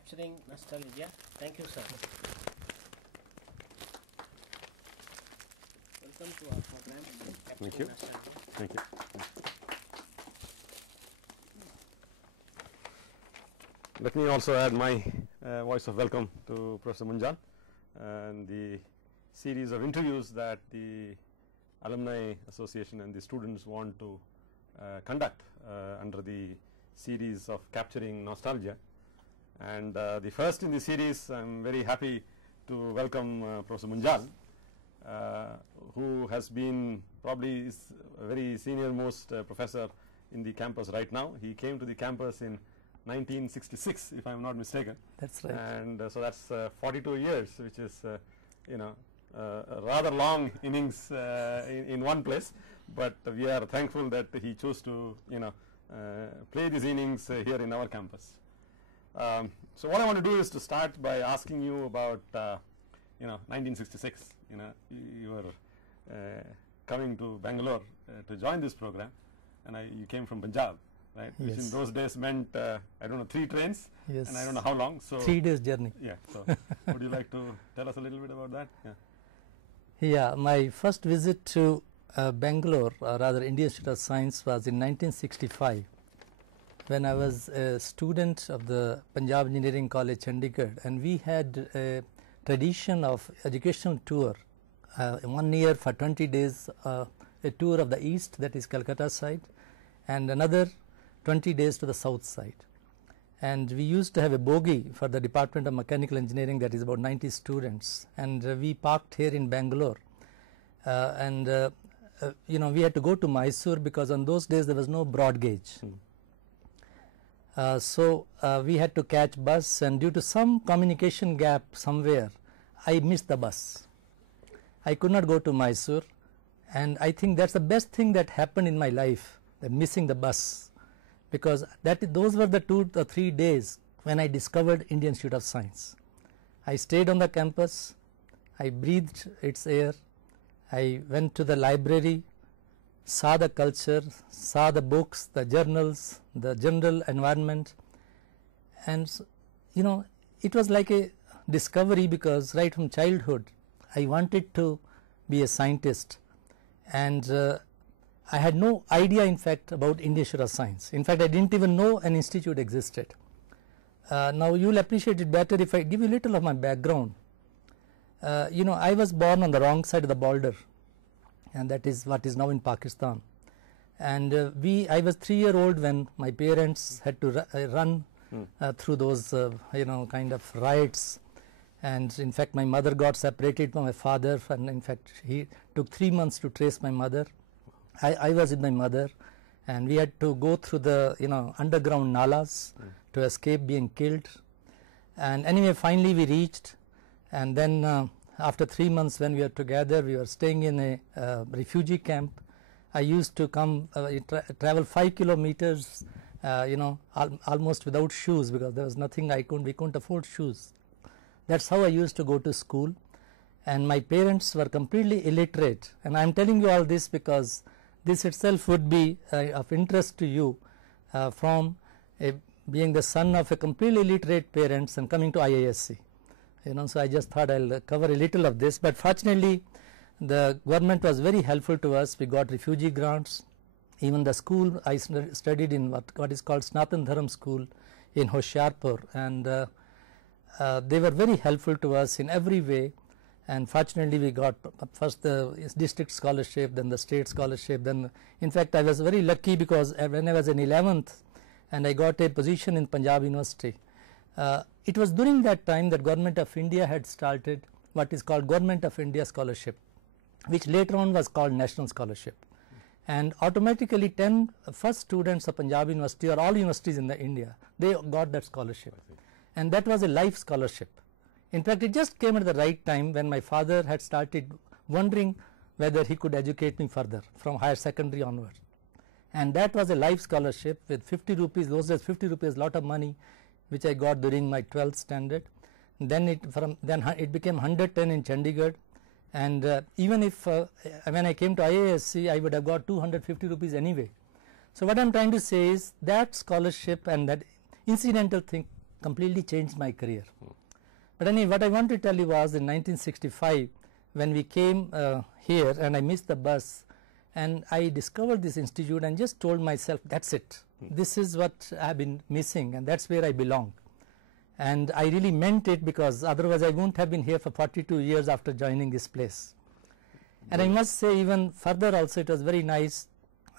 Capturing Nostalgia. Thank you, sir. Welcome to our program. Thank you. Nostalgia. Thank you. Let me also add my voice of welcome to Professor Munjal and the series of interviews that the Alumni Association and the students want to conduct under the series of Capturing Nostalgia. And the first in the series, I am very happy to welcome Professor Munjal, who has been probably is a very senior most professor in the campus right now. He came to the campus in 1966, if I am not mistaken. That's right. And so that's 42 years, which is a rather long innings in one place. But we are thankful that he chose to play these innings here in our campus. So what I want to do is to start by asking you about 1966. You were coming to Bangalore to join this program, and you came from Punjab, right? Yes. Which in those days meant I don't know, 3 trains. Yes. And I don't know how long. So 3 days journey. yeah. So would you like to tell us a little bit about that? Yeah. Yeah, my first visit to Bangalore, or rather Indian Institute of Science, was in 1965, when I was a student of the Punjab Engineering College, Chandigarh, and we had a tradition of educational tour, 1 year for 20 days, a tour of the east, that is Calcutta side, and another 20 days to the south side. And we used to have a bogie for the Department of Mechanical Engineering, that is about 90 students, and we parked here in Bangalore, we had to go to Mysore because on those days there was no broad gauge. So we had to catch bus, and due to some communication gap somewhere, I missed the bus. I could not go to Mysore, and I think that's the best thing that happened in my life, missing the bus, because those were the 2 or 3 days when I discovered Indian Institute of Science. I stayed on the campus, I breathed its air, I went to the library, saw the culture, saw the books, the journals, the general environment, and it was like a discovery, because right from childhood I wanted to be a scientist, and I had no idea in fact about Indian Institute of Science. In fact, I didn't even know an institute existed. Now you will appreciate it better if I give you a little of my background. I was born on the wrong side of the border, and that is what is now in Pakistan. And I was 3-year-old when my parents had to run through those kind of riots, and in fact my mother got separated from my father, and in fact he took 3 months to trace my mother. I was with my mother, and we had to go through the underground nalas to escape being killed. And anyway, finally we reached, and then after 3 months when we were together, we were staying in a refugee camp. I used to come travel 5 kilometers almost without shoes, because there was nothing we couldn't afford shoes. That's how I used to go to school, and my parents were completely illiterate. And I am telling you all this because this itself would be of interest to you, from being the son of a completely illiterate parents and coming to IISc. So I just thought I'll cover a little of this, but fortunately the government was very helpful to us. We got refugee grants. Even the school I studied in what is called Sanatan Dharam School in Hoshiarpur, and they were very helpful to us in every way. And fortunately we got first the district scholarship, then the state scholarship. Then in fact I was very lucky, because when I was in 11th and I got a position in Punjab University, it was during that time that Government of India had started what is called Government of India Scholarship, which later on was called National Scholarship. And automatically 10 first students of Punjab University, or all universities in India, they got that scholarship. And that was a life scholarship. In fact, it just came at the right time when my father had started wondering whether he could educate me further from higher secondary onward. And that was a life scholarship with 50 rupees, those days 50 rupees, lot of money, which I got during my 12th standard. Then it became 110 in Chandigarh, and even if when I came to IISc, I would have got 250 rupees anyway. So what I am trying to say is that scholarship and that incidental thing completely changed my career. But anyway, what I want to tell you was in 1965 when we came here and I missed the bus and I discovered this institute and just told myself, that's it, this is what I have been missing and that's where I belong. And I really meant it, because otherwise I wouldn't have been here for 42 years after joining this place. And I must say, even further also, it was very nice.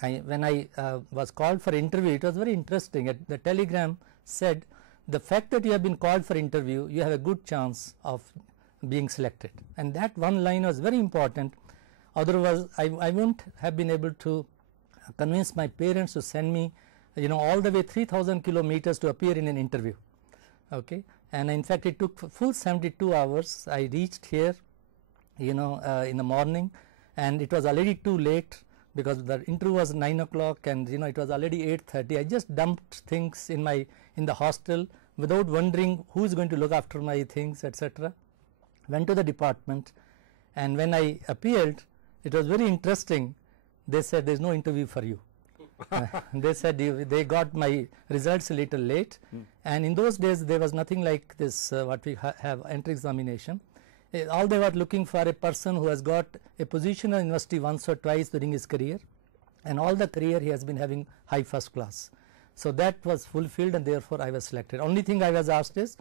When I was called for interview, it was very interesting. The telegram said, the fact that you have been called for interview, you have a good chance of being selected. And that one line was very important. Otherwise, I wouldn't have been able to convince my parents to send me, all the way 3,000 kilometers to appear in an interview. Okay. And in fact, it took full 72 hours. I reached here, in the morning, and it was already too late because the interview was 9 o'clock and it was already 8:30. I just dumped things in the hostel without wondering who is going to look after my things, etc. Went to the department, and when I appeared, it was very interesting. They said there is no interview for you. They said they got my results a little late, and in those days there was nothing like this what we have entry examination. All they were looking for a person who has got a position in university once or twice during his career, and all the career he has been having high first class. So that was fulfilled, and therefore I was selected. Only thing I was asked is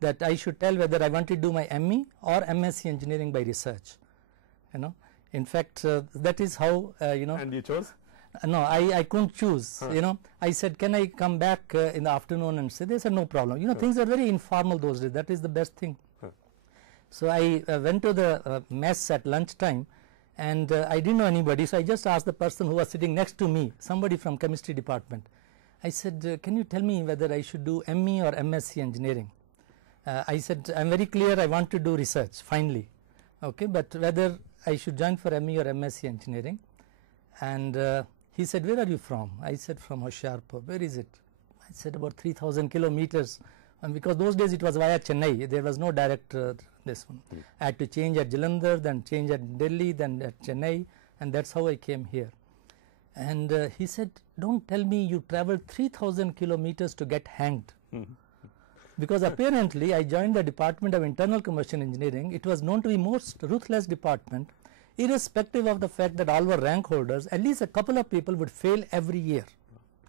that I should tell whether I want to do my ME or MSc engineering by research. In fact, that is how And you chose? No, I couldn't choose. I said, can I come back in the afternoon and say? They said no problem. Things are very informal those days. That is the best thing. So I went to the mess at lunchtime, and I didn't know anybody. So I just asked the person who was sitting next to me, somebody from chemistry department. I said, can you tell me whether I should do ME or MSc engineering? I said, I'm very clear. I want to do research finally. Okay, but whether I should join for ME or MSc engineering. And he said, where are you from? I said, from Hoshiarpur. Where is it? I said, about 3,000 kilometers. And because those days it was via Chennai, there was no direct this one. I had to change at Jalandhar, then change at Delhi, then at Chennai, and that's how I came here. And he said, don't tell me you traveled 3,000 kilometers to get hanged. Because apparently I joined the Department of Internal Combustion Engineering. It was known to be most ruthless department, irrespective of the fact that all were rank holders. At least a couple of people would fail every year.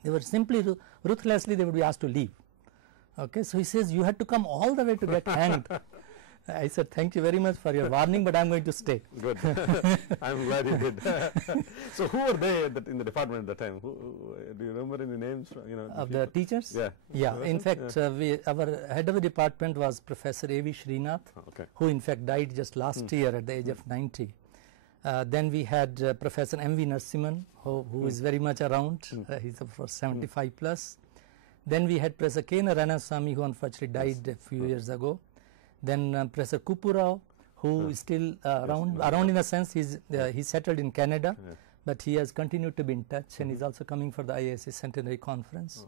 They were simply ruthlessly, they would be asked to leave. Okay, so he says, you had to come all the way to get hanged. I said, thank you very much for your warning, but I'm going to stay. Good. I'm glad you did. So who were they in the department at the time? Do you remember any names? Of the teachers? Yeah. Yeah. In fact, our head of the department was Professor A.V. Srinath, who in fact died just last year at the age of 90. Then we had Professor M.V. Narasimhan, who is very much around. He's for 75 plus. Then we had Professor K. Narayanaswamy, who unfortunately died a few years ago. Then Professor Kupurao, who is still around in a sense. He settled in Canada, but he has continued to be in touch, and he's also coming for the IISc Centenary Conference.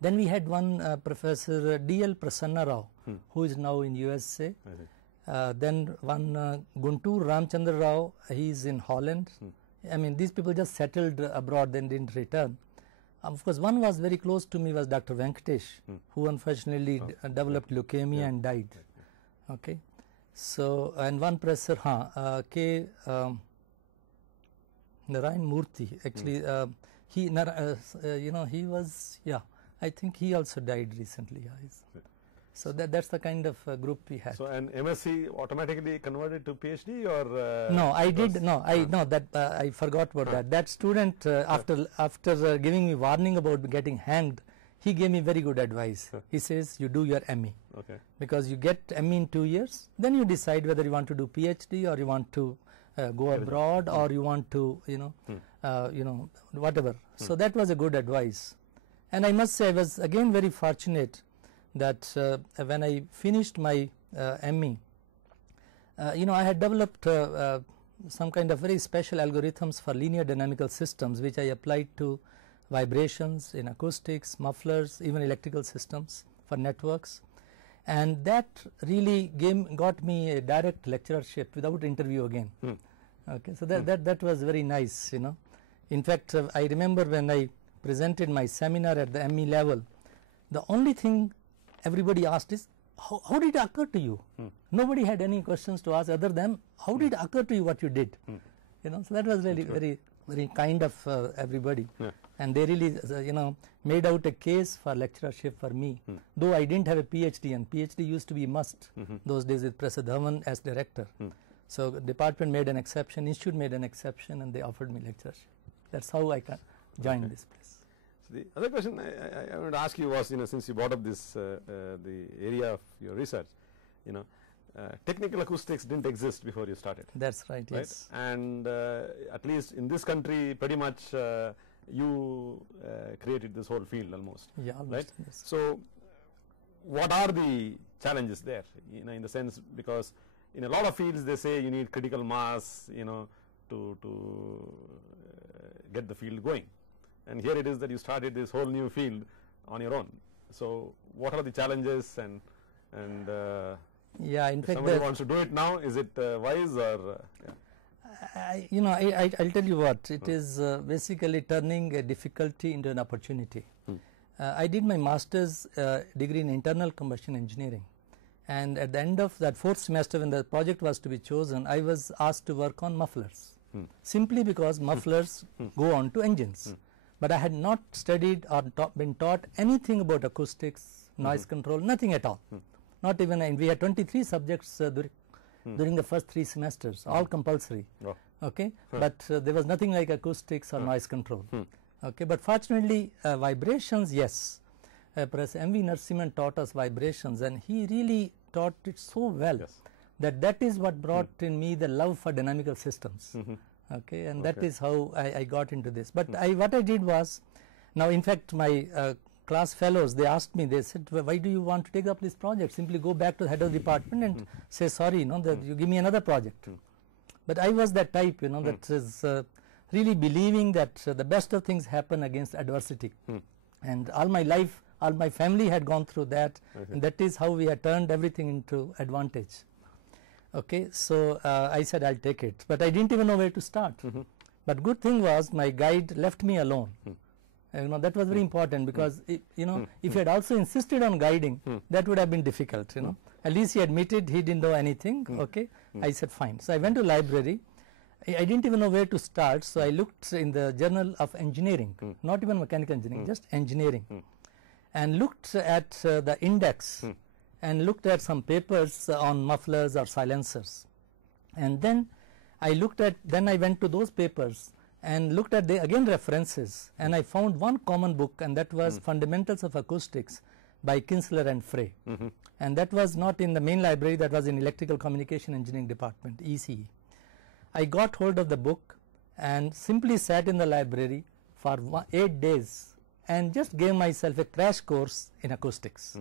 Then we had one Professor D.L. Prasanna Rao, who is now in USA. Then one Guntur Ramchandra Rao, he is in Holland. I mean, these people just settled abroad, then didn't return. Of course, one was very close to me was Dr. Venkatesh, who unfortunately developed leukemia and died. Okay, so and one professor, K. Narayan Murthy. Actually, he was I think he also died recently. So that's the kind of group we had. So an MSc automatically converted to PhD, or no? I did no. I forgot about that. That student after giving me warning about getting hanged, he gave me very good advice. He says you do your ME, because you get ME in 2 years, then you decide whether you want to do PhD or you want to go abroad or you want to whatever. So that was a good advice, and I must say I was again very fortunate that when I finished my ME, I had developed some kind of very special algorithms for linear dynamical systems, which I applied to vibrations in acoustics, mufflers, even electrical systems for networks, and that really got me a direct lecturership without interview again. Okay, so that was very nice. In fact, I remember when I presented my seminar at the ME level, the only thing everybody asked is, how did it occur to you? Nobody had any questions to ask other than how did it occur to you what you did? You know, so that was really very kind of everybody, and they really you know, made out a case for lecturership for me, though I didn't have a PhD, and PhD used to be must those days with Professor Dhawan as director. So the department made an exception, institute made an exception, and they offered me lecturership. That's how I joined this place. So the other question I wanted to ask you was, you know, since you brought up this the area of your research, you know, technical acoustics didn't exist before you started. That's right. Yes. And at least in this country, pretty much you created this whole field almost. Yeah, almost. Right. Yes. So, what are the challenges there? You know, in the sense, because in a lot of fields they say you need critical mass, you know, to get the field going, and here it is that you started this whole new field on your own. So, what are the challenges, and yeah, in if fact, somebody wants to do it now, is it wise or? you know, I'll tell you what, it is basically turning a difficulty into an opportunity. I did my master's degree in internal combustion engineering, and at the end of that 4th semester when the project was to be chosen, I was asked to work on mufflers, simply because mufflers go on to engines. But I had not studied or been taught anything about acoustics, noise control, nothing at all. Not even, and we had 23 subjects during the first 3 semesters, all compulsory. Okay, but there was nothing like acoustics or noise control. Okay, but fortunately, vibrations, yes. Professor M.V. Narasimhan taught us vibrations, and he really taught it so well that is what brought in me the love for dynamical systems. Okay, and that is how I got into this. But what I did was, now in fact my class fellows, they asked me, they said, why do you want to take up this project? Simply go back to the head of the department and say, sorry, you know, that you give me another project. But I was that type, you know, that is really believing that the best of things happen against adversity. And all my life, all my family had gone through that, and that is how we had turned everything into advantage. Okay, so I said I'll take it, but I didn't even know where to start. But good thing was my guide left me alone. You know, that was very important, because you know, if he had also insisted on guiding, that would have been difficult. You know, at least he admitted he didn't know anything. Okay, I said fine. So I went to library. I didn't even know where to start, so I looked in the Journal of Engineering, not even mechanical engineering, just engineering, and looked at the index, and looked at some papers on mufflers or silencers, and then I went to those papers and looked at the again references, and I found one common book, and that was Fundamentals of Acoustics by Kinsler and Frey, and that was not in the main library, that was in Electrical Communication Engineering Department, ECE. I got hold of the book and simply sat in the library for 8 days and just gave myself a crash course in acoustics.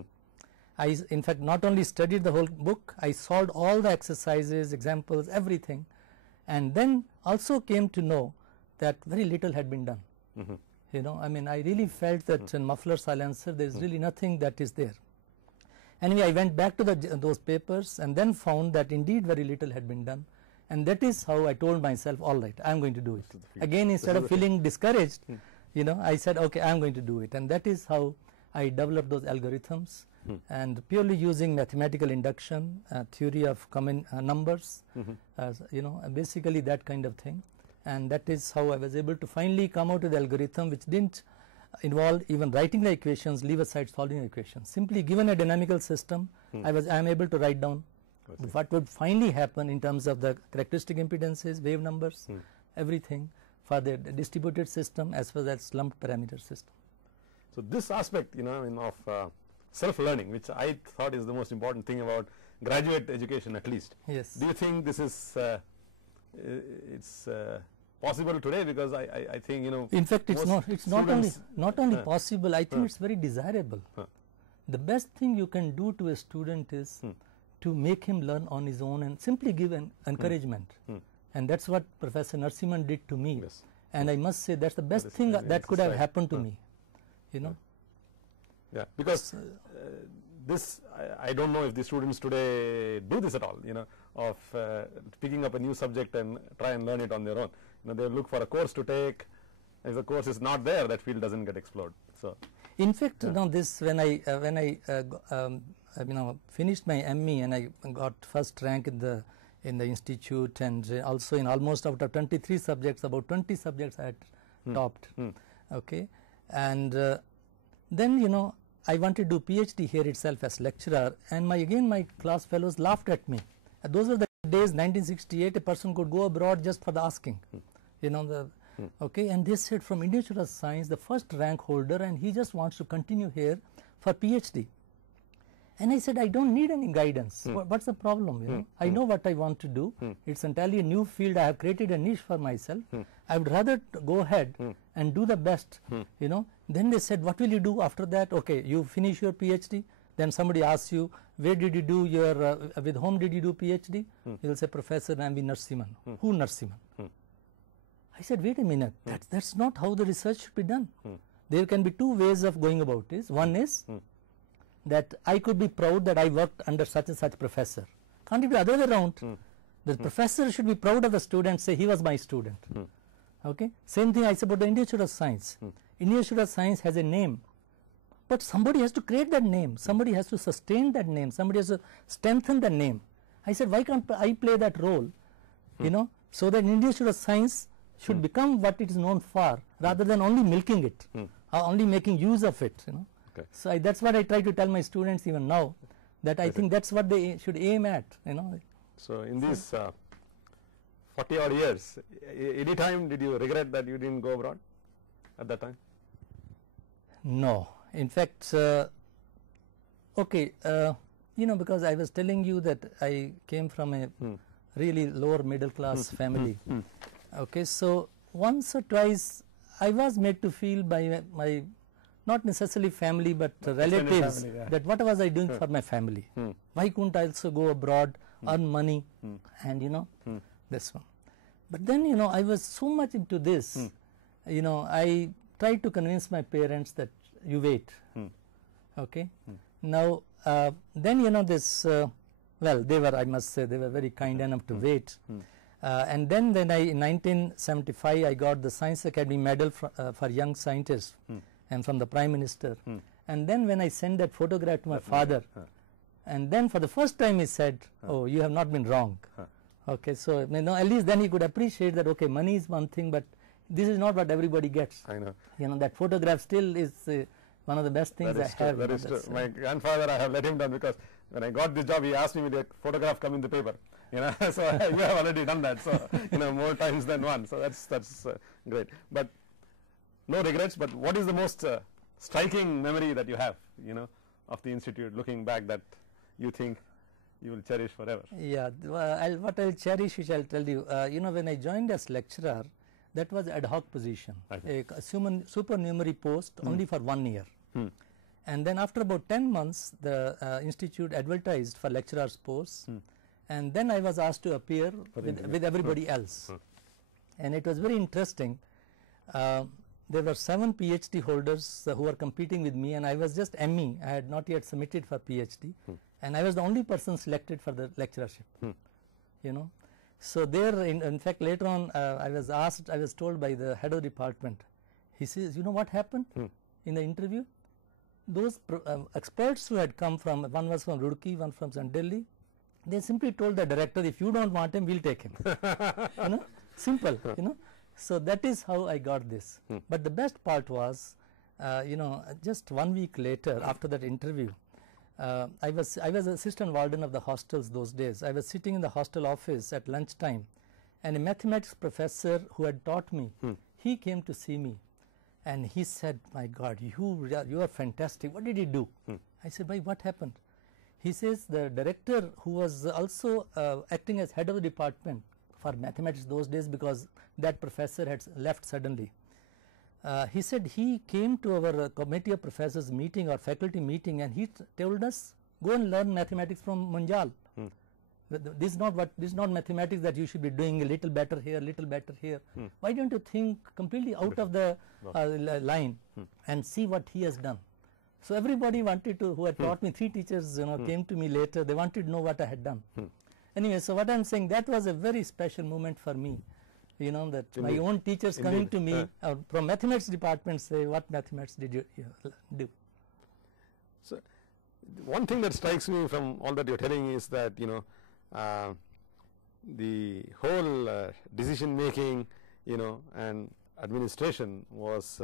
I in fact not only studied the whole book, I solved all the exercises, examples, everything, and then also came to know that very little had been done. You know, I mean, I really felt that in muffler silencer there is really nothing that is there. Anyway, I went back to those papers and then found that indeed very little had been done. And that is how I told myself, all right, I am going to do it. Again, instead of feeling discouraged, you know, I said, okay, I am going to do it. And that is how I developed those algorithms, and purely using mathematical induction, theory of common numbers, you know, basically that kind of thing. And that is how I was able to finally come out with the algorithm which didn't involve even writing the equations, leave aside solving the equations. Simply given a dynamical system, I am able to write down what would finally happen in terms of the characteristic impedances, wave numbers, everything for the distributed system as well as lumped parameter system. So this aspect, you know, of self-learning, which I thought is the most important thing about graduate education, at least. Yes. Do you think this is it's possible today? Because I think, you know, in fact, it's not only possible. I think it's very desirable. The best thing you can do to a student is to make him learn on his own and simply give an encouragement. And that's what Professor Narasimhan did to me. And I must say that's the best thing that could have happened to me. You know. Yeah, because this I don't know if the students today do this at all. You know, of picking up a new subject and try and learn it on their own. You know, they look for a course to take. If the course is not there, that field doesn't get explored. So In fact, now this when I finished my ME and I got first rank in the institute, and also in almost out of 23 subjects, about 20 subjects I had topped. Okay, and then I wanted to do PhD here itself as lecturer, and my class fellows laughed at me. Those were the days, 1968, a person could go abroad just for the asking, okay, and they said from Indian Institute of Science, the first rank holder, and he just wants to continue here for PhD. And I said, I don't need any guidance. What's the problem? I know what I want to do. It's entirely a new field. I have created a niche for myself. I would rather go ahead and do the best. Then they said, what will you do after that? Okay, you finish your PhD. Then somebody asks you, where did you do your, with whom did you do PhD? You will say, Professor M.V. Narasimhan. Who Narasimhan? I said, wait a minute, that's not how the research should be done. There can be two ways of going about this. One is that I could be proud that I worked under such and such professor. Can't it be the other way around? The professor should be proud of the student, say he was my student. Okay. Same thing I say about the Indian Institute of Science. Indian Institute of Science has a name, but somebody has to create that name. Somebody has to sustain that name. Somebody has to strengthen that name. I said, why can't I play that role? So that Indian Institute of Science should become what it is known for, rather than only milking it, or only making use of it. Okay. So that's what I try to tell my students even now, that I think that's what they should aim at. So in these 40 odd years, any time did you regret that you didn't go abroad at that time? No. In fact, okay, because I was telling you that I came from a really lower middle class family. Okay, so once or twice I was made to feel by my not necessarily family but relatives that what was I doing for my family? Why couldn't I also go abroad, earn money, and this one. But then I was so much into this, I tried to convince my parents that you wait. Okay. Now then this well, they were, I must say, they were very kind enough to wait. And then in 1975 I got the Science Academy Medal for young scientists and from the Prime Minister. And then when I sent that photograph to my father, and then for the first time he said, oh, you have not been wrong. Okay, so at least then he could appreciate that, okay, money is one thing, but this is not what everybody gets. I know. That photograph still is one of the best things I have. That is true. My grandfather, I have let him down because when I got this job, he asked me with a photograph come in the paper. So you have already done that. So more times than one. So that's great. But no regrets. But what is the most striking memory that you have, of the institute, looking back, that you think you will cherish forever? Yeah, what I'll cherish, which I'll tell you. When I joined as lecturer, that was ad hoc position, a supernumerary post only for 1 year. And then after about 10 months, the institute advertised for lecturer's posts. And then I was asked to appear with everybody else. And it was very interesting. There were 7 PhD holders who were competing with me, and I was just ME. I had not yet submitted for PhD. And I was the only person selected for the lecturership. So there, in fact, later on, I was told by the head of the department, he says, what happened in the interview? Those experts who had come from, one was from Roorkee, one from Delhi, they simply told the director, if you don't want him, we'll take him. Simple, So that is how I got this. But the best part was, just 1 week later, after that interview, I was assistant warden of the hostels those days. I was sitting in the hostel office at lunchtime, and a mathematics professor who had taught me, he came to see me, and he said, my God, you are fantastic. What did you do? I said, why, what happened? He says the director, who was also acting as head of the department for mathematics those days, because that professor had left suddenly. He said he came to our committee of professors meeting or faculty meeting, and he told us, go and learn mathematics from Munjal. This is not mathematics that you should be doing a little better here, little better here. Why don't you think completely out of the line and see what he has done? So everybody wanted to, who had taught me, 3 teachers, came to me later. They wanted to know what I had done. Anyway, so what I'm saying, that was a very special moment for me. you know, that my Indeed. own teachers coming Indeed. to me from mathematics department say, what mathematics did you do? So, one thing that strikes me from all that you are telling is that, you know, the whole decision making, you know, and administration was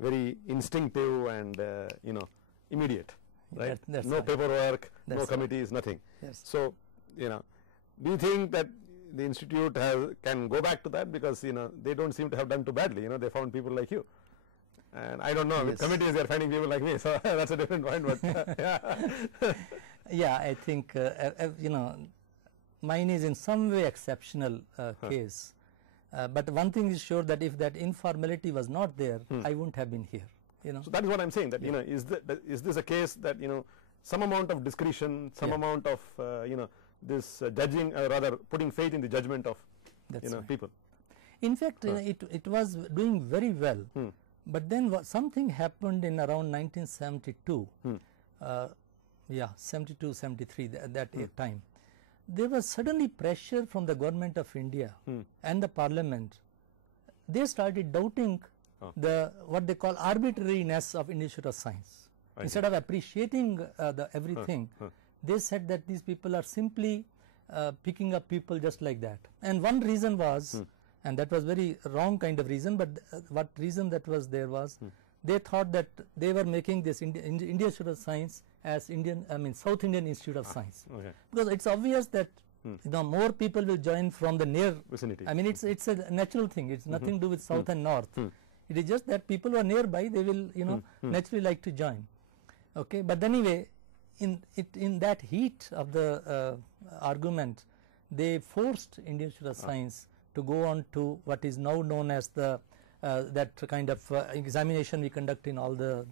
very instinctive and you know, immediate, right? That's no right. paperwork, no That's right. committees, nothing. Yes. So, you know, do you think that the institute can go back to that, because, you know, they don't seem to have done too badly, you know, they found people like you. And I don't know, with Yes. committees they are finding people like me, so that's a different point, but yeah. Yeah, I think you know, mine is in some way exceptional case, but one thing is sure, that if that informality was not there, I wouldn't have been here, you know. So that is what I am saying, that, you know, is this a case that, you know, some amount of discretion, some amount of you know, this judging, rather putting faith in the judgment of, That's you know, right. people. In fact, it was doing very well, but then something happened in around 1972, yeah, 72, 73, that time. There was suddenly pressure from the government of India and the parliament. They started doubting the what they call arbitrariness of Institute of Science. Instead of appreciating the everything, they said that these people are simply picking up people just like that. And one reason was, and that was very wrong kind of reason, but what reason that was there was, they thought that they were making this Indian Institute of Science as South Indian Institute of Science, because it's obvious that you know, more people will join from the near vicinity. I mean, it's a natural thing. It's nothing to do with south and north. It is just that people who are nearby, they will, you know, naturally like to join. Okay, but anyway, in that heat of the argument, they forced Indian Institute of Science to go on to what is now known as the that kind of examination we conduct in all the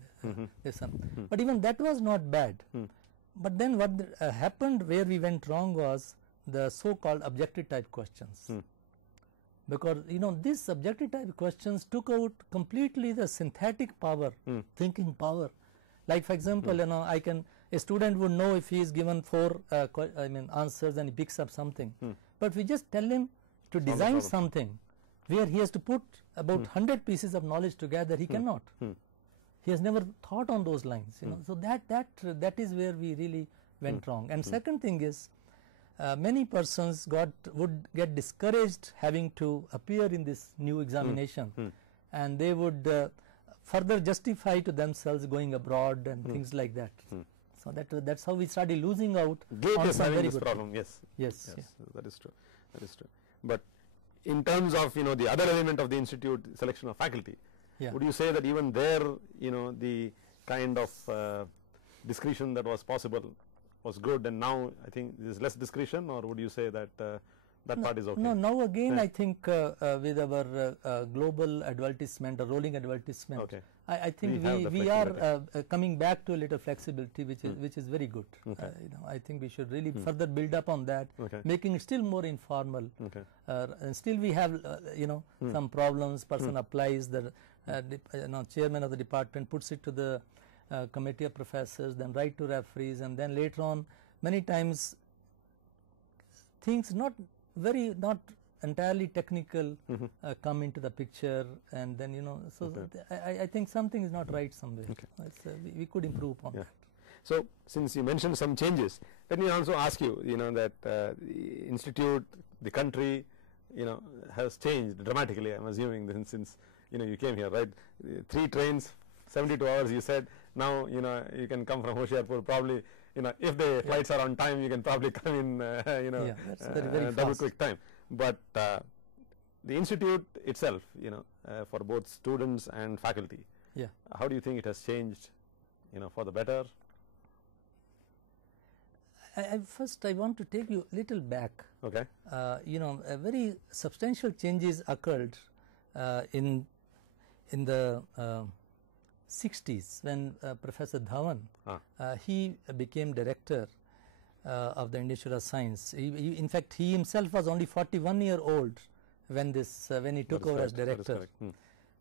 this one. But even that was not bad. But then what happened, where we went wrong, was the so-called objective type questions. Because, you know, these objective type questions took out completely the synthetic power, thinking power. Like, for example, you know, a student would know if he is given 4 answers and he picks up something. But if we just tell him to design something where he has to put about 100 pieces of knowledge together, he cannot. He has never thought on those lines, you know. So that is where we really went wrong. And second thing is, many persons would get discouraged having to appear in this new examination, and they would further justify to themselves going abroad and things like that. So that's how we started losing out on is some having very this good problem. Yes. Yes. That is true. That is true. But in terms of, you know, the other element of the institute, selection of faculty, would you say that even there, you know, the kind of discretion that was possible was good, and now I think there is less discretion, or would you say that that part is okay? No, now again I think with our global advertisement or rolling advertisement, I think we are coming back to a little flexibility, which is very good. You know, I think we should really further build up on that, making it still more informal. And still we have you know, some problems. Person applies, the you know, chairman of the department puts it to the committee of professors, then write to referees, and then later on many times things not entirely technical come into the picture, and then, you know, so I think something is not right somewhere. We could improve on that. So since you mentioned some changes, let me also ask you, you know, that the institute, the country, you know, has changed dramatically, I'm assuming, then, since, you know, you came here, right? 3 trains, 72 hours, you said. Now, you know, you can come from Hoshiarpur, probably, you know, if the flights are on time, you can probably come in, you know, that's very double fast. quick time. But the institute itself, you know, for both students and faculty, how do you think it has changed, you know, for the better? First, I want to take you a little back. Okay. You know, very substantial changes occurred in the 60s when Professor Dhawan he became director of the Institute of Science. In fact, he himself was only 41-year-old when he took over as director.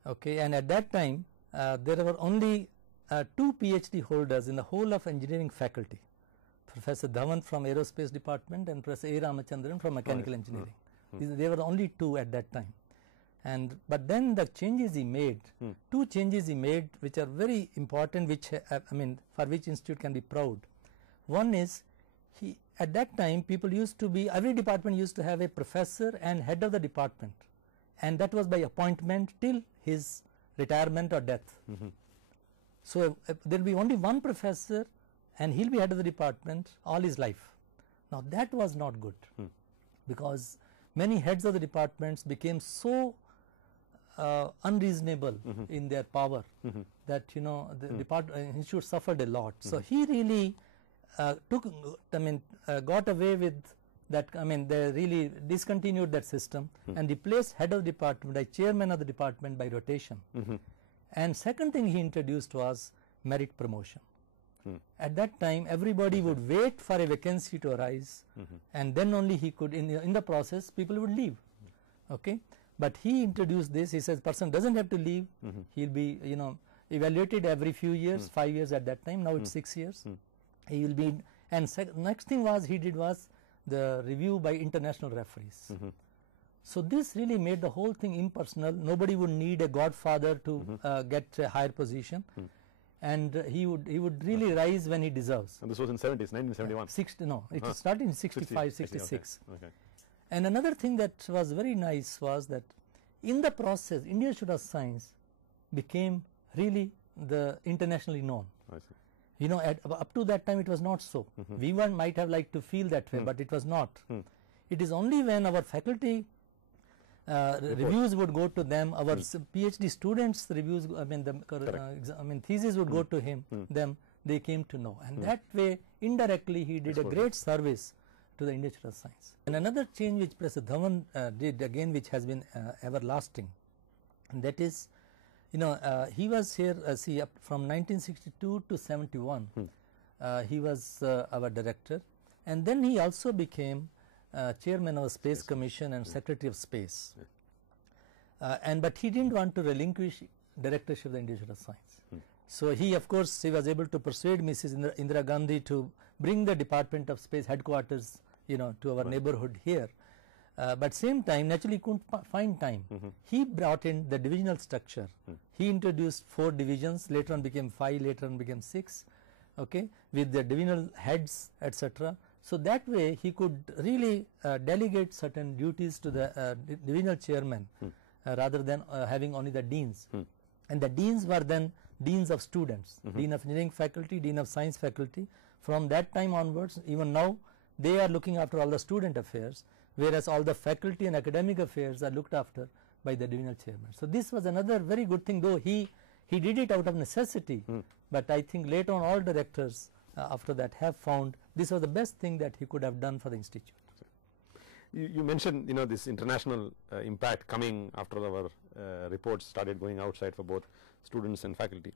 Okay, and at that time there were only 2 PhD holders in the whole of engineering faculty. Professor Dhawan from Aerospace Department and Professor A. Ramachandran from Mechanical Engineering. They were the only two at that time. But then the changes he made, two changes he made which are very important, which for which institute can be proud. One is, at that time people used to be, every department used to have a professor and head of the department, and that was by appointment till his retirement or death. So there will be only one professor and he will be head of the department all his life. Now that was not good, because many heads of the departments became so unreasonable in their power that the institute suffered a lot. So he really got away with that. They really discontinued that system and replaced head of the department by chairman of the department by rotation. And second thing he introduced was merit promotion. At that time everybody would wait for a vacancy to arise, and then only he could, in the process people would leave. Okay, but he introduced this. He says person doesn't have to leave. He'll be evaluated every few years, 5 years at that time. Now it's 6 years. He will be, and next thing he did was the review by international referees. So this really made the whole thing impersonal. Nobody would need a godfather to get a higher position, and he would really rise when he deserves. And this was in 70s, 1971. It started in 65, 66. Okay. And another thing that was very nice was that in the process Indian Institute of Science became really the internationally known. I see. Up to that time it was not so. We might have liked to feel that way, but it was not. It is only when our faculty reviews would go to them, our PhD students reviews, thesis would go to them, they came to know, and that way indirectly he did a great service to the Indian Institute of Science. And another change which Professor Dhawan did again, which has been everlasting, and that is, he was here from 1962 to 71. He was our director, and then he also became chairman of the Space Commission and Secretary of Space. But he didn't want to relinquish directorship of the Indian Institute of Science. So he, of course, he was able to persuade Mrs. Indira Gandhi to bring the Department of Space headquarters, to our neighborhood here. But same time, naturally couldn't find time. He brought in the divisional structure. He introduced 4 divisions, later on became 5, later on became 6, okay, with the divisional heads, etc. So that way he could really delegate certain duties to the divisional chairman rather than having only the deans. And the deans were then deans of students, dean of engineering faculty, dean of science faculty. From that time onwards, even now, they are looking after all the student affairs, whereas all the faculty and academic affairs are looked after by the divisional chairman. So this was another very good thing, though he did it out of necessity, but I think later on all directors after that have found this was the best thing that he could have done for the institute. You mentioned this international impact coming after our reports started going outside for both students and faculty.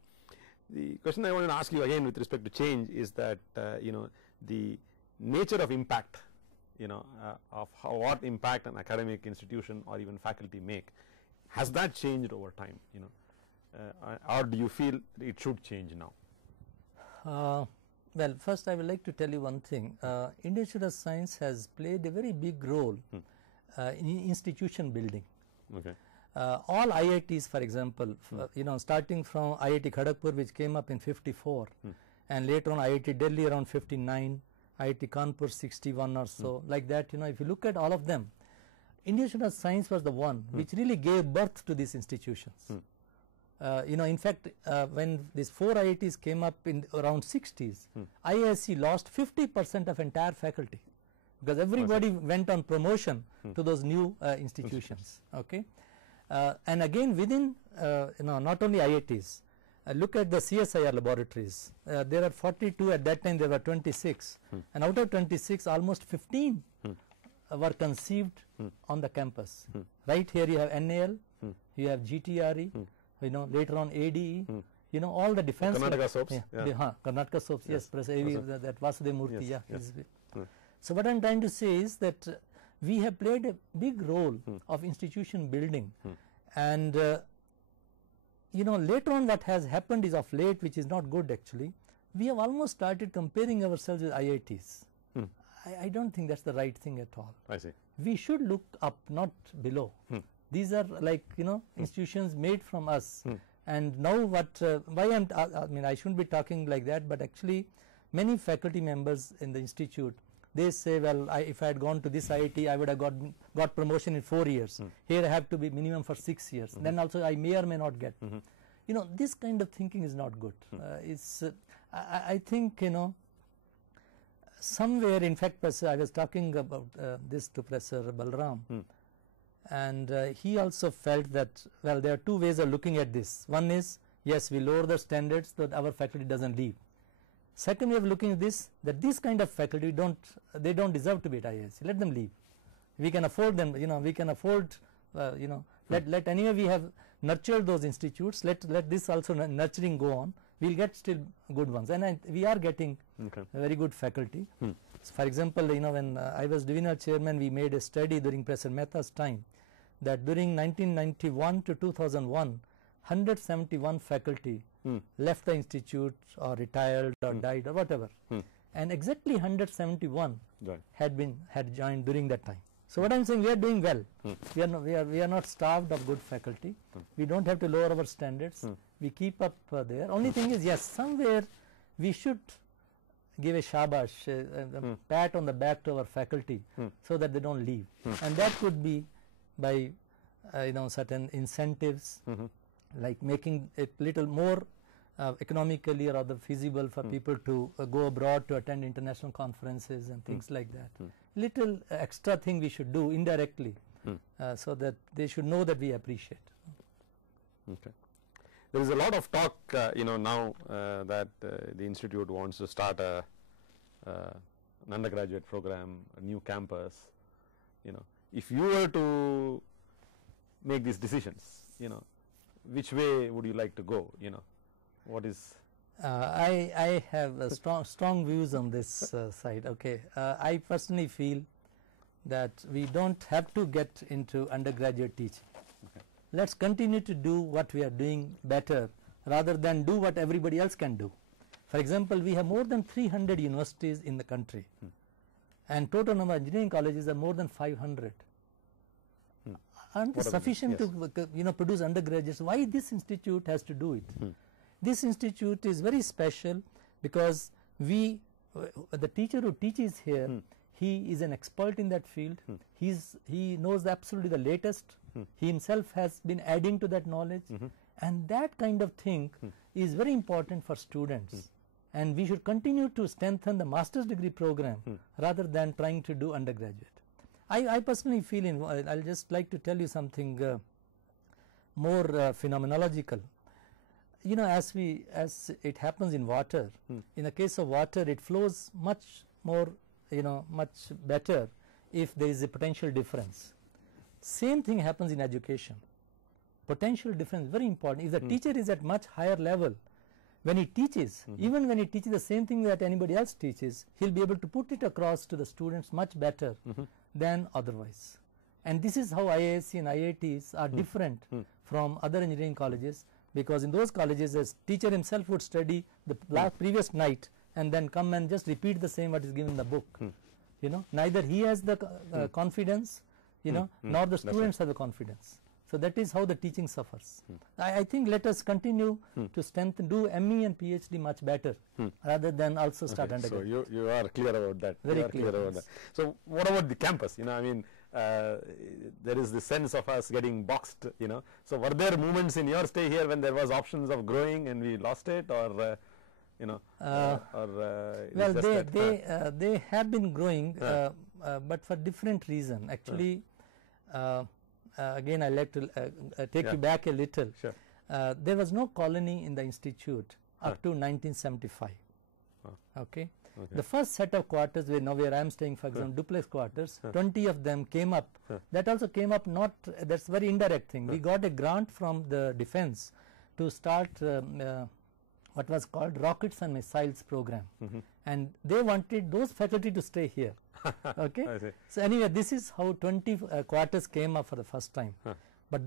The question I wanted to ask you again with respect to change is that the nature of impact, of what impact an academic institution or even faculty make, has that changed over time, or do you feel it should change now? Well, first I would like to tell you one thing. Indian Institute of Science has played a very big role in institution building. Okay. All IITs, for example, starting from IIT Kharagpur, which came up in 54, and later on IIT Delhi around 59, IIT Kanpur 61 or so, like that. If you look at all of them, Indian Institute of Science was the one which really gave birth to these institutions. In fact, when these 4 IITs came up in around 60s, IISc lost 50% of entire faculty, because everybody went on promotion to those new institutions. Okay, and again within not only IITs, look at the CSIR laboratories. There are 42 at that time. There were 26, and out of 26, almost 15 were conceived on the campus. Right here, you have NAL, you have GTRE. Later on ADE, all the defense. Karnataka soaps. Karnataka soaps, yes, that Vasudev Murthy, yes. So what I am trying to say is that we have played a big role of institution building, and later on what has happened is of late, which is not good actually, we have almost started comparing ourselves with IITs. I don't think that's the right thing at all. I see. we should look up, not below. These are like, you know, institutions made from us. And now what, why I mean, I shouldn't be talking like that, but actually many faculty members in the institute, they say, well, if I had gone to this IIT, I would have got promotion in 4 years. Here I have to be minimum for 6 years. Then also I may or may not get. You know, this kind of thinking is not good. I think, you know, somewhere, in fact, I was talking about this to Professor Balram, and he also felt that, well, there are two ways of looking at this. One is, yes, we lower the standards so that our faculty doesn't leave. Second way of looking at this, that this kind of faculty they don't deserve to be at IISc. Let them leave. We can afford them, you know, we can afford, you know, let anyway we have nurtured those institutes, let this also nurturing go on. We'll get still good ones, and we are getting very good faculty. So for example, you know, when I was divisional chairman, we made a study during Professor Mehta's time that during 1991 to 2001, 171 faculty left the institute or retired or died or whatever, and exactly 171 had joined during that time. So what I am saying, we are doing well. We are not starved of good faculty. We don't have to lower our standards. We keep up there. Only thing is, yes, somewhere we should give a shabash, a pat on the back to our faculty, so that they don't leave. And that could be by you know, certain incentives, like making it little more economically or other feasible for people to go abroad to attend international conferences and things like that. Little extra thing we should do indirectly, so that they should know that we appreciate. Okay. There is a lot of talk, you know, now that the institute wants to start an undergraduate program, a new campus. You know, if you were to make these decisions, you know, which way would you like to go? You know, what is? I have strong views on this side. Okay, I personally feel that we don't have to get into undergraduate teaching. Let's continue to do what we are doing better, rather than do what everybody else can do. For example, we have more than 300 universities in the country, and total number of engineering colleges are more than 500. Aren't they sufficient to, you know, produce undergraduates? Why this institute has to do it? This institute is very special because the teacher who teaches here, he is an expert in that field. He knows absolutely the latest. He himself has been adding to that knowledge, and that kind of thing is very important for students. And we should continue to strengthen the master's degree program rather than trying to do undergraduate. I personally feel, I'll just like to tell you something more phenomenological. You know, as it happens in water, in the case of water, it flows much more, you know, much better if there is a potential difference. Same thing happens in education. Potential difference, very important. If the teacher is at much higher level, when he teaches, even when he teaches the same thing that anybody else teaches, he'll be able to put it across to the students much better than otherwise. And this is how IISc and IITs are different from other engineering colleges, because in those colleges, the teacher himself would study the previous night and then come and just repeat the same what is given in the book. You know, neither he has the confidence, you know, nor the students have the confidence. So that is how the teaching suffers. I think let us continue to strengthen, do ME and PhD much better, rather than also start undergraduate. So you are clear about that. Very clear about that. So what about the campus? You know, I mean, there is this sense of us getting boxed. You know, so were there moments in your stay here when there was options of growing and we lost it, or you know, well, they have been growing, but for different reason. Actually. Again, I like to take you back a little. Sure. There was no colony in the institute up to 1975. Okay. The first set of quarters where I am staying, for example, duplex quarters, 20 of them came up. That also came up not, that's very indirect thing. We got a grant from the defense to start what was called Rockets and Missiles program. And they wanted those faculty to stay here. Okay. So anyway, this is how 20 quarters came up for the first time. But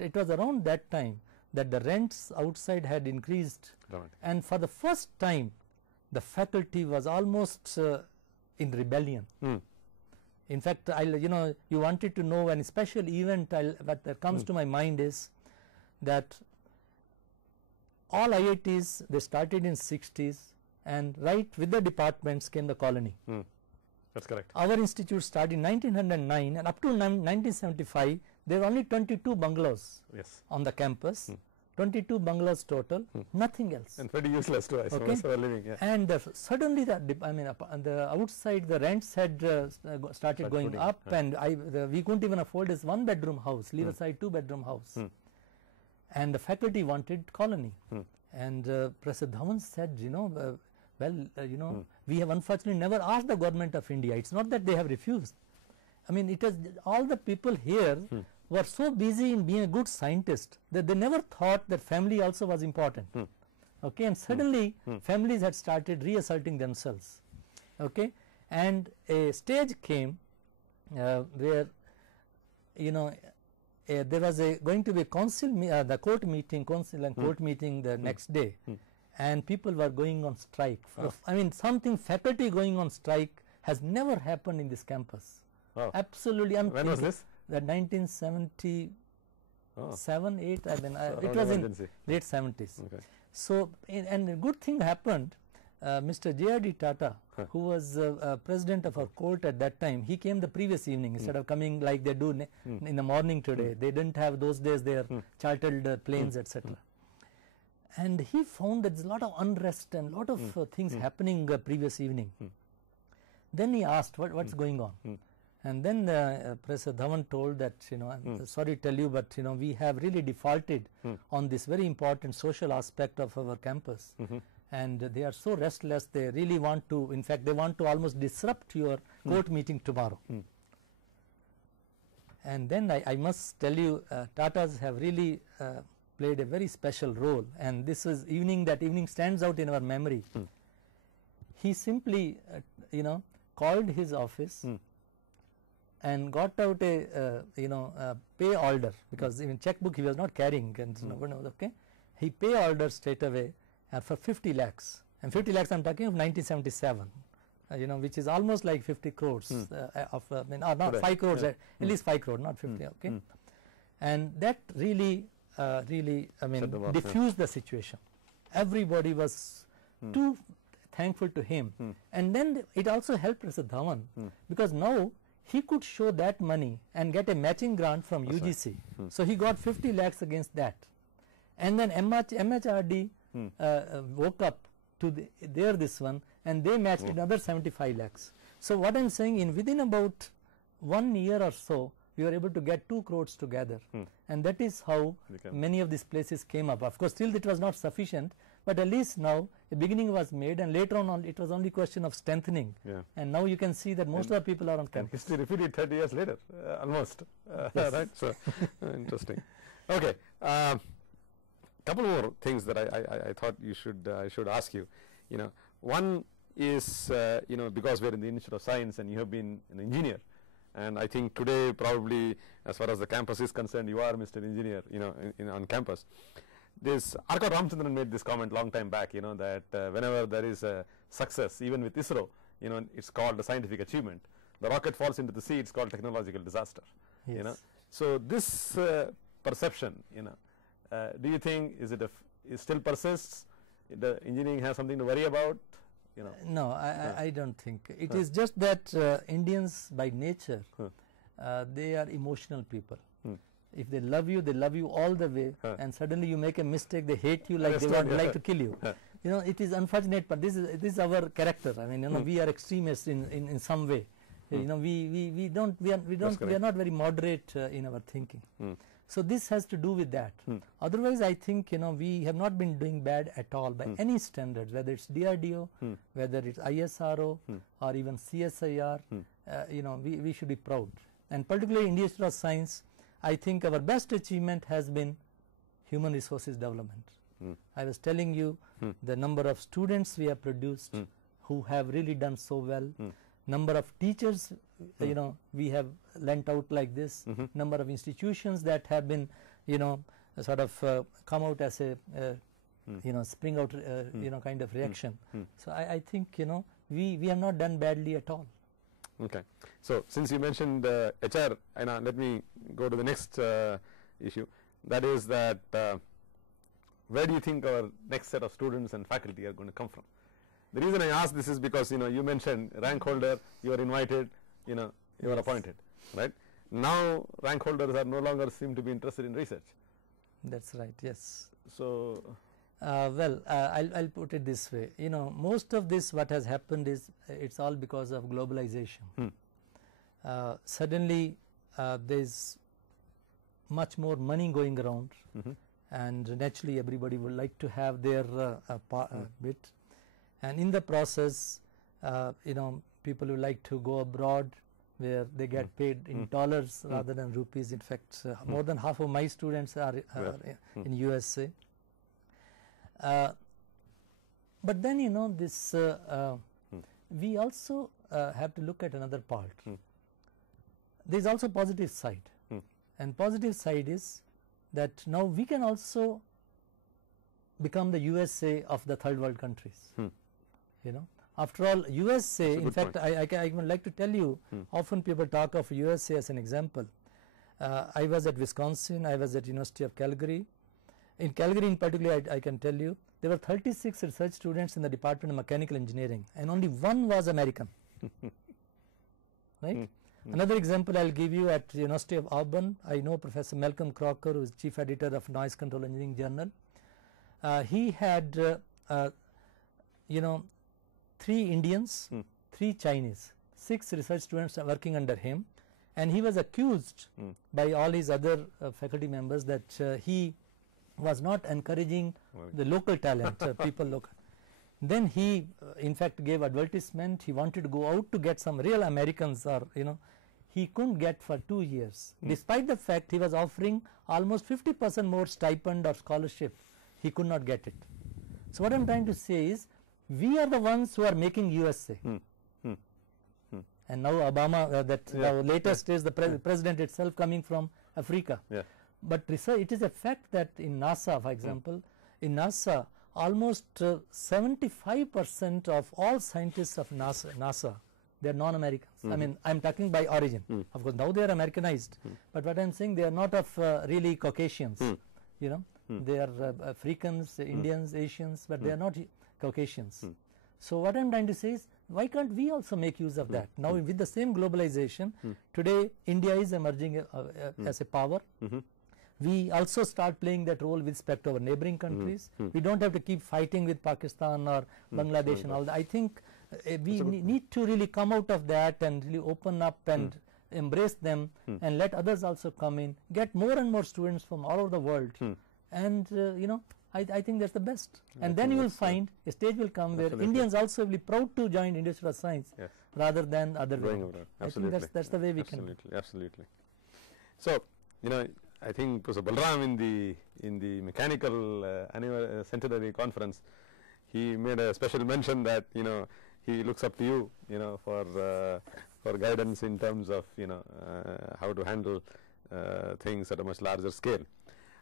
it was around that time that the rents outside had increased, and for the first time the faculty was almost in rebellion. In fact, you wanted to know an special event that comes to my mind is that all IITs, they started in 60s, and right with the departments came the colony. That's correct. Our institute started in 1909, and up to 1975 there were only 22 bungalows on the campus. 22 bungalows total, nothing else. And pretty useless too, I suppose, for a living. Yeah. And suddenly the outside the rents had started going up, and we couldn't even afford this 1-bedroom house, leave aside 2-bedroom house. And the faculty wanted colony. And Professor Dhawan said, we have unfortunately never asked the government of India. It's not that they have refused. I mean, it was all the people here were so busy in being a good scientist that they never thought that family also was important. Okay, and suddenly families had started reasserting themselves. Okay, and a stage came where there was going to be a council, the court meeting, council and court meeting the next day, and people were going on strike. I mean, something faculty going on strike has never happened in this campus. Absolutely unthinkable. When was this? That 1977, 8. I mean, it was in late 70s. Okay. So, and a good thing happened. Mr. J.R.D. Tata, who was president of our court at that time, he came the previous evening instead of coming like they do in the morning today. They didn't have those days their chartered planes, etc. And he found that there's a lot of unrest and a lot of things happening previous evening. Then he asked, what's going on? And then Professor Dhawan told that, I'm sorry to tell you, but we have really defaulted on this very important social aspect of our campus. And they are so restless, they really want to, in fact, they want to almost disrupt your court meeting tomorrow. And then I must tell you, Tatas have really played a very special role, and this is that evening stands out in our memory. He simply, called his office and got out a pay order, because even checkbook he was not carrying, and okay, he pay order straight away for 50 lakhs, and 50 lakhs I'm talking of 1977, which is almost like 50 crores not 5 crores, at least 5 crores, not 50. Okay, and that really diffused the situation. Everybody was too thankful to him, and then it also helped Professor Dhawan, because now he could show that money and get a matching grant from UGC. So he got 50 lakhs against that, and then MHRD woke up to this one, and they matched another 75 lakhs. So what I'm saying, within about 1 year or so, we were able to get 2 crores together, and that is how many of these places came up. Of course, still it was not sufficient, but at least now a beginning was made, and later on it was only question of strengthening. And now you can see that most of the people are on campus. History repeated 30 years later, almost. Right? So interesting. Okay. Couple more things that I thought I should ask you. One is because we're in the Institute of Science and you have been an engineer, and I think today probably as far as the campus is concerned, you are Mr. Engineer, on campus. This Arka Ramchandran made this comment long time back, that whenever there is a success, even with ISRO, it's called a scientific achievement. The rocket falls into the sea, it's called technological disaster. So this perception, do you think it still persists? The engineering has something to worry about? No, I don't think. It is just that Indians by nature, they are emotional people. If they love you all the way, and suddenly you make a mistake, they hate you like they would like to kill you. It is unfortunate, but this is our character. I mean, we are extremists in some way. We are not very moderate in our thinking. So this has to do with that. Otherwise, I think we have not been doing bad at all by any standards, whether it's DRDO, whether it's ISRO, or even CSIR. We should be proud. And particularly in the Institute of Science, I think our best achievement has been human resources development. I was telling you the number of students we have produced who have really done so well, number of teachers we have lent out like this, number of institutions that have been sort of come out as a spring out kind of reaction. So I think we have not done badly at all. Okay. So, since you mentioned HR, let me go to the next issue. That is that where do you think our next set of students and faculty are going to come from? The reason I ask this is because you mentioned rank holder, you are invited, you are Yes. appointed, right? Now rank holders are no longer seem to be interested in research. That's right, yes. So, Well, I'll put it this way, most of this what has happened is it's all because of globalization. Suddenly there is much more money going around, and naturally everybody would like to have their bit, and in the process people would like to go abroad where they get paid in dollars rather than rupees. In fact, more than half of my students are in USA. But then this we also have to look at another part. There is also positive side, and positive side is that now we can also become the USA of the third world countries. After all, USA, in fact, I would like to tell you, often people talk of USA as an example. I was at Wisconsin, I was at University of Calgary. In Calgary in particular, I can tell you, there were 36 research students in the Department of Mechanical Engineering, and only one was American. Right? Another example I will give you, at University of Auburn, I know Professor Malcolm Crocker, who is chief editor of Noise Control Engineering Journal. He had 3 Indians, 3 Chinese, 6 research students are working under him, and he was accused by all his other faculty members that he was not encouraging the local talent, people local. Then he in fact gave advertisement, he wanted to go out to get some real Americans, or he couldn't get for 2 years, despite the fact he was offering almost 50% more stipend or scholarship, he could not get it. So what I am trying to say is, we are the ones who are making USA. And now Obama, the latest is the president itself coming from Africa. But research, it is a fact that in NASA, for example, in NASA almost 75% of all scientists of NASA, they are non-Americans. I mean, I am talking by origin. Of course, now they are Americanized, but what I am saying, they are not of really Caucasians. They are Africans, Indians, Asians, but they are not Caucasians. So what I am trying to say is, why can't we also make use of that? Now with the same globalization, today India is emerging as a power. We also start playing that role with respect to our neighboring countries. We don't have to keep fighting with Pakistan or Bangladesh and all that. I think we need to really come out of that and really open up and embrace them and let others also come in, get more and more students from all over the world, and I think that's the best. And then you will find a stage will come where Indians also will be proud to join Institute of Science rather than other way. I think that's the way we can. Absolutely. So I think Professor Balram in the mechanical centenary conference, he made a special mention that he looks up to you for guidance in terms of how to handle things at a much larger scale.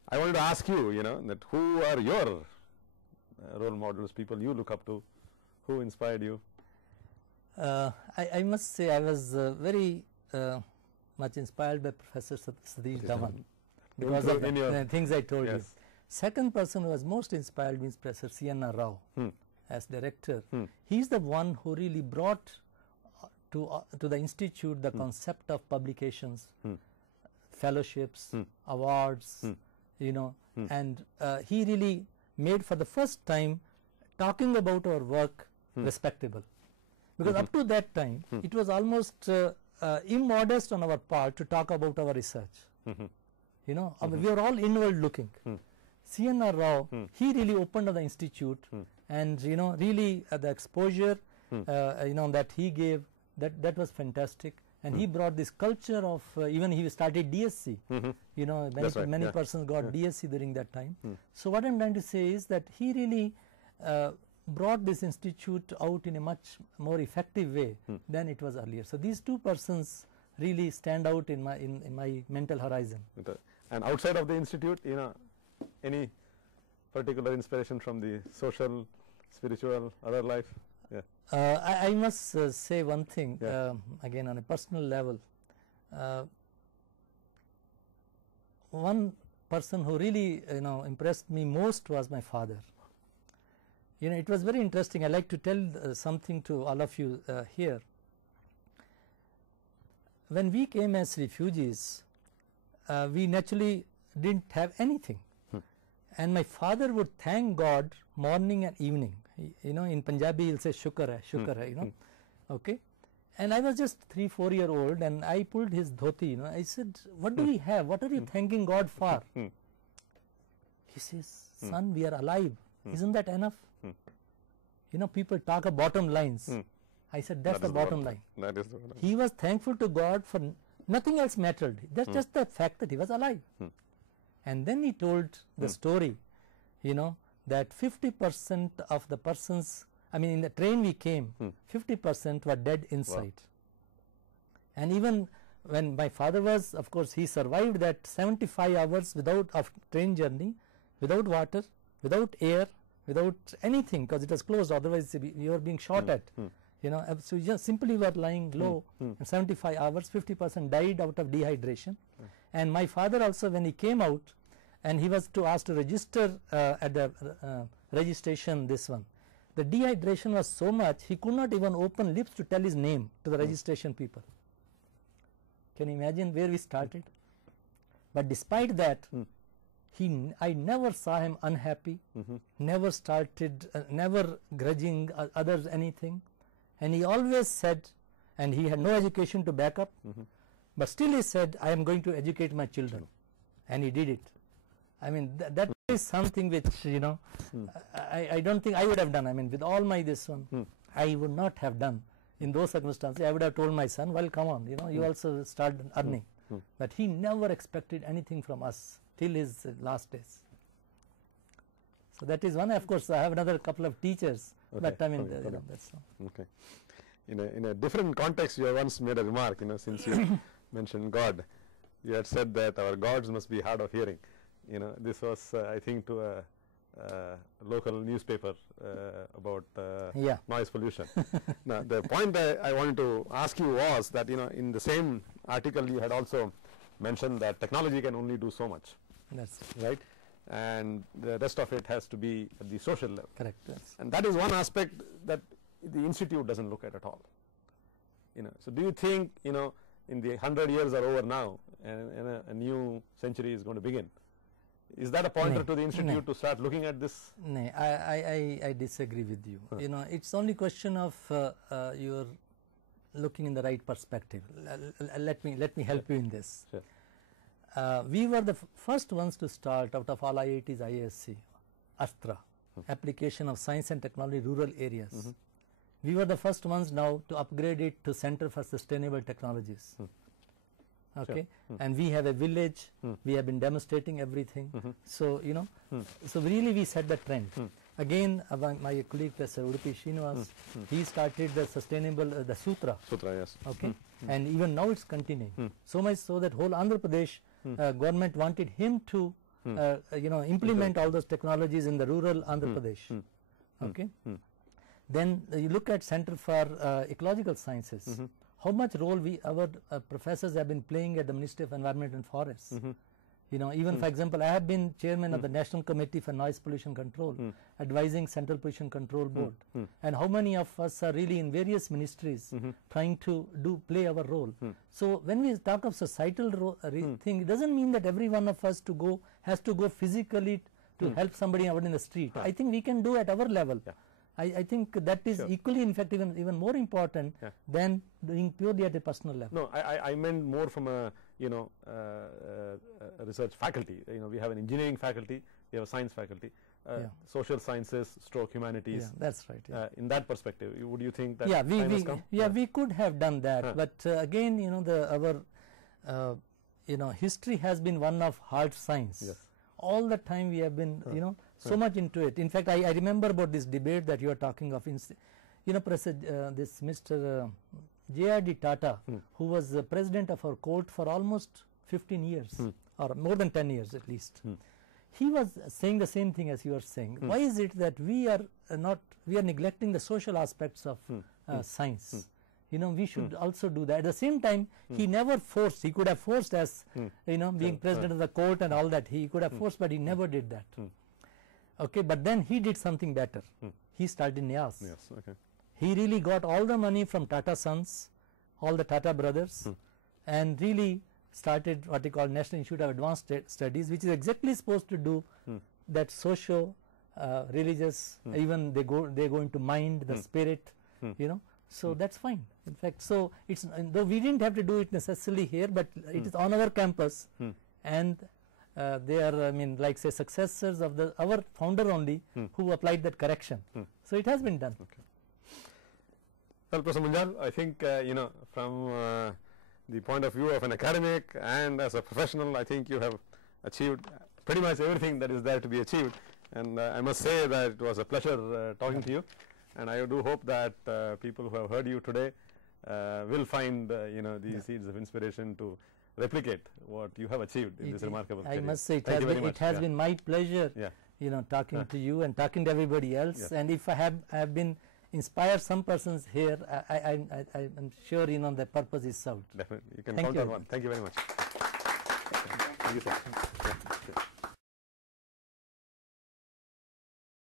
I wanted to ask you, that who are your role models, people you look up to, who inspired you? I must say I was very much inspired by Professor Satish Dhawan because of the things I told you. Second person who was most inspired means Professor C.N.R. Rao as director. He is the one who really brought to the institute the concept of publications, fellowships, awards, and he really made for the first time talking about our work respectable, because up to that time it was almost immodest on our part to talk about our research. We are all inward looking. C.N.R. Rao, he really opened the institute, and really the exposure that he gave, that was fantastic. And he brought this culture of even he started DSC. Many persons got DSC during that time. So what I am trying to say is that he really brought this institute out in a much more effective way than it was earlier. So these two persons really stand out in my mental horizon. And outside of the institute, any particular inspiration from the social, spiritual, other life? Yeah. I must say one thing, again on a personal level. One person who really impressed me most was my father. It was very interesting. I like to tell something to all of you here. When we came as refugees, we naturally didn't have anything, and my father would thank God morning and evening. In Punjabi he'll say shukar hai, okay. And I was just 3-4 year old, and I pulled his dhoti. I said, "What do we have? What are you thanking God for?" He says, "Son, we are alive. Isn't that enough?" People talk of bottom lines. I said, "That's the bottom line." That is the bottom. He was thankful to God for nothing else mattered. That's just the fact that he was alive. And then he told the story, that 50% of the persons, in the train we came, 50% were dead inside. Wow. And even when my father was, of course, he survived that 75 hours of train journey, without water, without air, without anything, because it was closed, otherwise we were being shot at. So just simply were lying low, and 75 hours, 50% died out of dehydration. And my father also, when he came out, and he was asked to register at the registration, the dehydration was so much, he could not even open lips to tell his name to the registration people. Can you imagine where we started? But despite that, I never saw him unhappy, never never grudging others anything. And he always said, and he had no education to back up, but still he said, "I am going to educate my children." And he did it. That is something which, I don't think I would have done. With all my I would not have done in those circumstances. I would have told my son, "Well, come on, you also start earning." But he never expected anything from us till his last days. So that is one. Of course, I have another couple of teachers, but that's all. Okay. In a different context, you once made a remark, since you mentioned God, you had said that our gods must be hard of hearing. This was, I think, to a local newspaper about noise pollution. Now, the point I wanted to ask you was that, in the same article, you had also mentioned that technology can only do so much. That's right. And the rest of it has to be at the social level. Correct. Yes. And that is one aspect that the institute doesn't look at all. So do you think, in the 100 years are over now, and a new century is going to begin? Is that a pointer to the institute to start looking at this? No, I disagree with you. It's only question of you're looking in the right perspective. Let me help you in this. Sure. We were the first ones to start out of all IITs, ISC, ASTRA, application of science and technology rural areas. We were the first ones now to upgrade it to Center for Sustainable Technologies. Okay, and we have a village. We have been demonstrating everything. So so really we set the trend. Again, my colleague Professor Udupi Srinivas, he started the sustainable the Sutra. Sutra, yes. Okay, and even now it's continuing. So much so that whole Andhra Pradesh government wanted him to implement all those technologies in the rural Andhra Pradesh. Okay, then you look at Center for Ecological Sciences. How much role our professors have been playing at the Ministry of Environment and Forests. Even for example, I have been chairman of the National Committee for Noise Pollution Control, advising Central Pollution Control Board. And how many of us are really in various ministries trying to play our role. So when we talk of societal thing, it doesn't mean that every one of us has to go physically to help somebody out in the street. I think we can do at our level. I think that is equally, in fact, even more important than doing purely at a personal level. No, I meant more from a research faculty. We have an engineering faculty, we have a science faculty, social sciences, humanities. Yeah, that's right. In that perspective, would you think that time has come? We could have done that, but again, our history has been one of hard science. Yes. All the time we have been, so much into it. In fact, I remember about this debate that you are talking of. This Mr. J.R.D. Tata, who was the president of our court for almost 15 years, or more than 10 years at least. he was saying the same thing as you are saying. Why is it that we are neglecting the social aspects of science? You know, we should also do that. At the same time, he never forced. He could have forced as you know, being president of the court and all that. He could have forced, but he never did that. Okay, but then he did something better. He started NIAS. Yes, okay. He really got all the money from Tata Sons, all the Tata brothers, and really started what they call National Institute of Advanced Studies, which is exactly supposed to do that socio religious, even they go into mind, the spirit, you know. So that's fine. In fact, so it's, though we didn't have to do it necessarily here, but it is on our campus, and they are, I mean, like say successors of our founder only, who applied that correction. So it has been done. Okay. Well, Professor Munjal, I think you know, from the point of view of an academic and as a professional, I think you have achieved pretty much everything that is there to be achieved, and I must say that it was a pleasure talking to you, and I do hope that people who have heard you today will find you know, these seeds of inspiration to replicate what you have achieved in this remarkable career. I must say it has been my pleasure, you know, talking to you and talking to everybody else, and if I have been inspire some persons here, I'm sure, you know, the purpose is served. Definitely, you can count on one. Thank you very much. Thank you, sir.